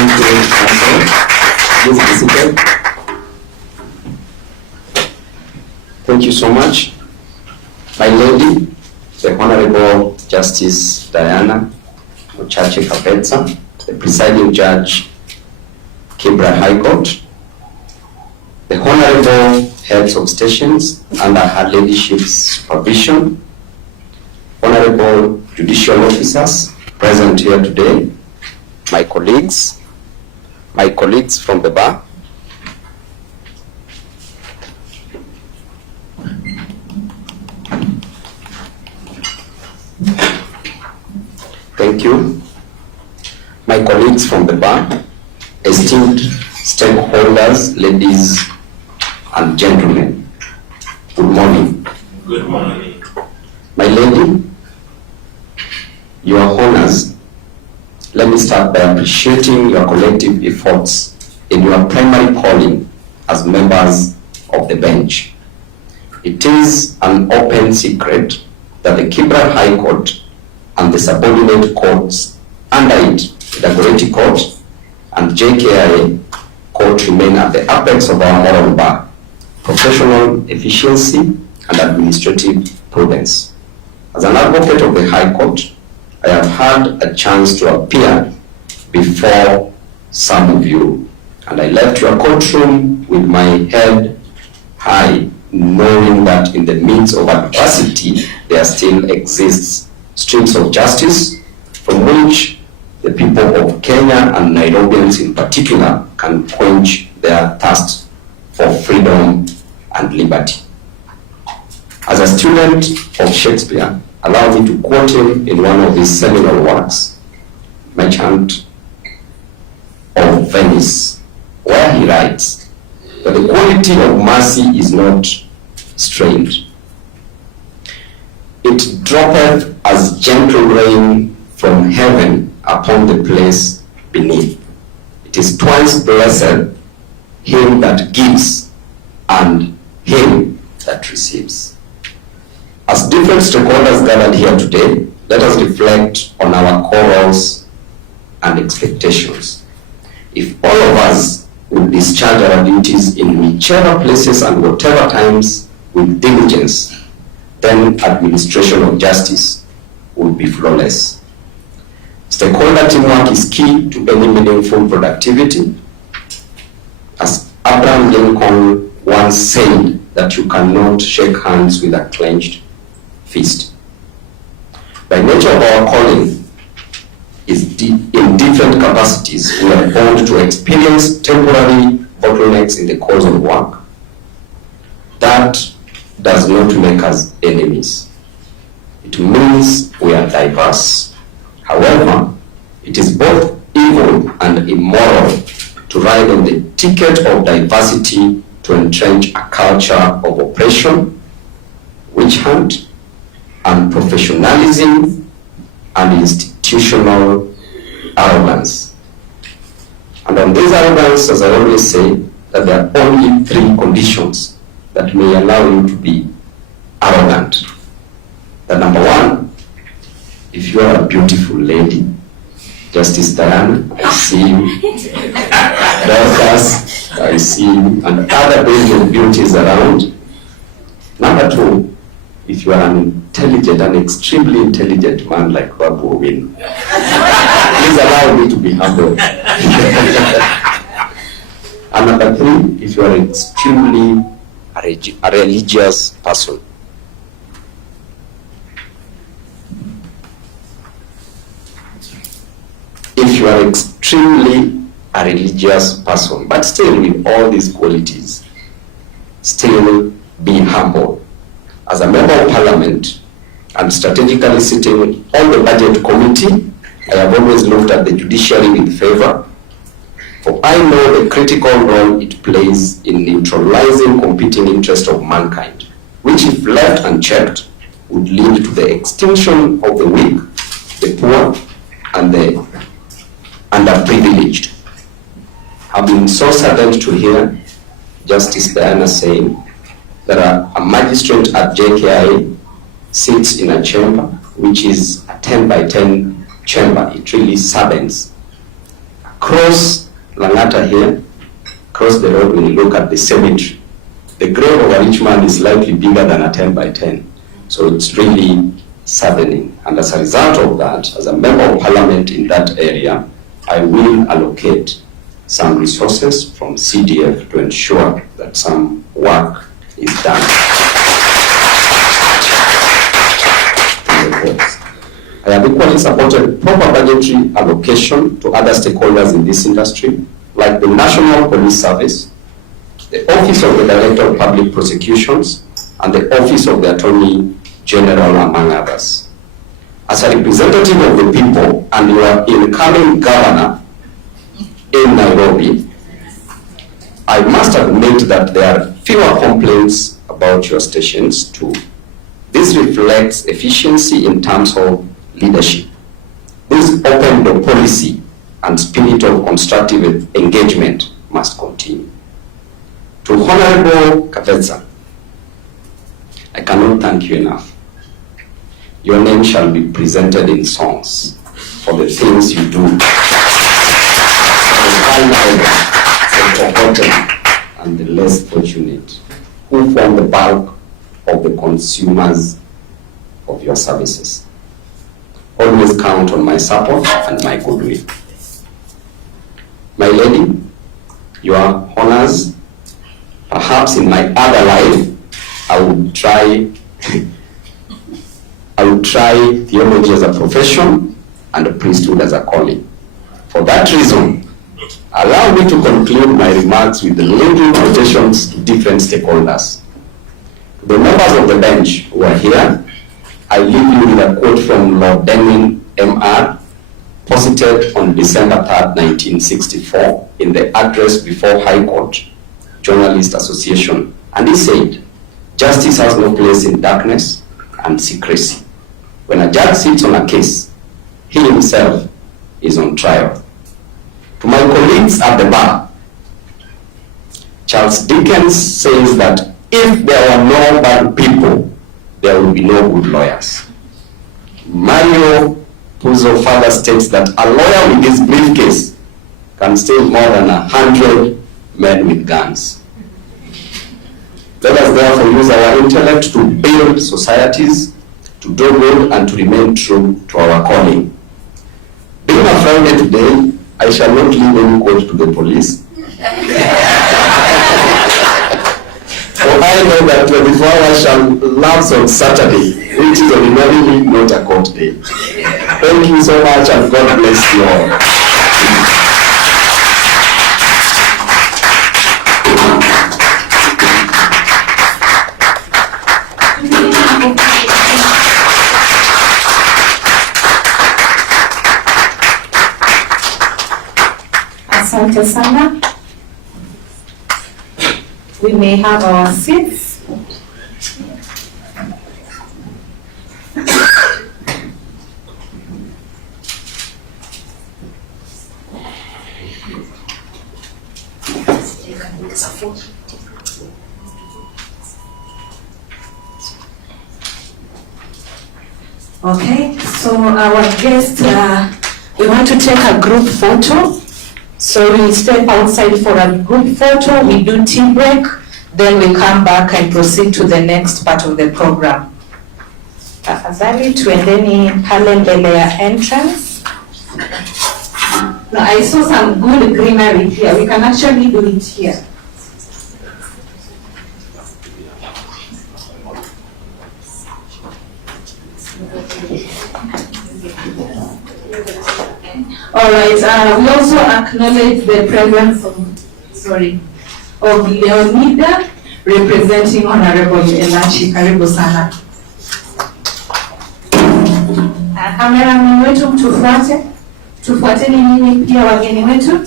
Thank you, Council. Please be seated. Thank you so much. My lady, the Honorable Justice Diana Ochache Kapetsa, the presiding judge, Kibra High Court, the Honorable heads of stations under her ladyship's supervision, Honorable judicial officers present here today, my colleagues from the bar, thank you, my colleagues from the bar, esteemed stakeholders, ladies and gentlemen, good morning. Good morning. My lady, your honors, let me start by appreciating your collective efforts in your primary calling as members of the bench. It is an open secret that the Kibra High Court and the subordinate courts under it, the Dagoretti Court and JKIA Court, remain at the apex of our moral bar, professional efficiency and administrative prudence. As an advocate of the High Court, I have had a chance to appear before some of you, and I left your courtroom with my head high, knowing that in the midst of adversity, there still exists streams of justice from which the people of Kenya and Nairobians in particular can quench their thirst for freedom and liberty. As a student of Shakespeare, allow me to quote him in one of his seminal works, Merchant of Venice, where he writes that the quality of mercy is not strained. It droppeth as gentle rain from heaven upon the place beneath. It is twice blessed him that gives and him that receives. As different stakeholders gathered here today, let us reflect on our corals and expectations. If all of us would discharge our duties in whichever places and whatever times with diligence, then administration of justice would be flawless. Stakeholder teamwork is key to any meaningful productivity. As Abraham Lincoln once said, that you cannot shake hands with a clenched fist. By nature of our calling is in different capacities, we are bound to experience temporary bottlenecks in the course of work. That does not make us enemies. It means we are diverse. However, it is both evil and immoral to ride on the ticket of diversity to entrench a culture of oppression, witch hunt, and professionalism and institutional arrogance. And on this arrogance, as I always say, that there are only three conditions that may allow you to be arrogant. The number one, if you are a beautiful lady, Justice Diana, I see you, Dorcas, I see you, and other brilliant beauties around. Number two, if you are an intelligent, an extremely intelligent man like Babu, please allow me to be humble. And number three, if you are extremely a religious person. If you are extremely a religious person, but still with all these qualities, still be humble. As a member of parliament and strategically sitting on the budget committee, I have always looked at the judiciary with favor, for I know the critical role it plays in neutralizing competing interests of mankind, which if left unchecked would lead to the extinction of the weak, the poor, and the underprivileged. I've been so saddened to hear Justice Diana saying that a magistrate at JKIA sits in a chamber which is a 10 by 10 chamber. It really saddens. Cross Langata here, cross the road when you look at the cemetery. The grave of a rich man is slightly bigger than a 10 by 10. So it's really saddening. And as a result of that, as a member of parliament in that area, I will allocate some resources from CDF to ensure that some work is done. I have equally supported proper budgetary allocation to other stakeholders in this industry, like the National Police Service, the Office of the Director of Public Prosecutions, and the Office of the Attorney General, among others. As a representative of the people and your incoming governor in Nairobi, I must admit that there are fewer complaints about your stations too. This reflects efficiency in terms of leadership. This open door policy and spirit of constructive engagement must continue. To Honorable Kavetsa, I cannot thank you enough. Your name shall be presented in songs for the things you do. The forgotten and the less fortunate, who form the bulk of the consumers of your services. Always count on my support and my goodwill. My lady, your honors, perhaps in my other life, I would try theology as a profession and the priesthood as a calling. For that reason, allow me to conclude my remarks with the linking quotations to different stakeholders. To the members of the bench who are here, I leave you with a quote from Lord Denning, MR, posited on December 3rd, 1964, in the address before High Court Journalist Association, and he said, "Justice has no place in darkness and secrecy. When a judge sits on a case, he himself is on trial." To my colleagues at the bar, Charles Dickens says that if there were no bad people, there will be no good lawyers. Mario Puzo further states that a lawyer with his briefcase can steal more than 100 men with guns. Let us therefore use our intellect to build societies, to do good, and to remain true to our calling. Being a Friday today, I shall not leave any quote to the police. For I know that 24 hours shall lapse on Saturday, which is ordinarily not a court day. Thank you so much, and God bless you all. Asante sana. We may have our seats. Okay, so our guest, we want to take a group photo. So we step outside for a group photo, we do tea break, then we come back and proceed to the next part of the program. Tafadhali tuendeni pale mbele ya entrance. No, I saw some good greenery here. We can actually do it here. All right, we also acknowledge the presence of Leonida, representing Honorable Elachi. Karibu sana. Cameraman wetu tufuateni nyinyi pia wageni wetu.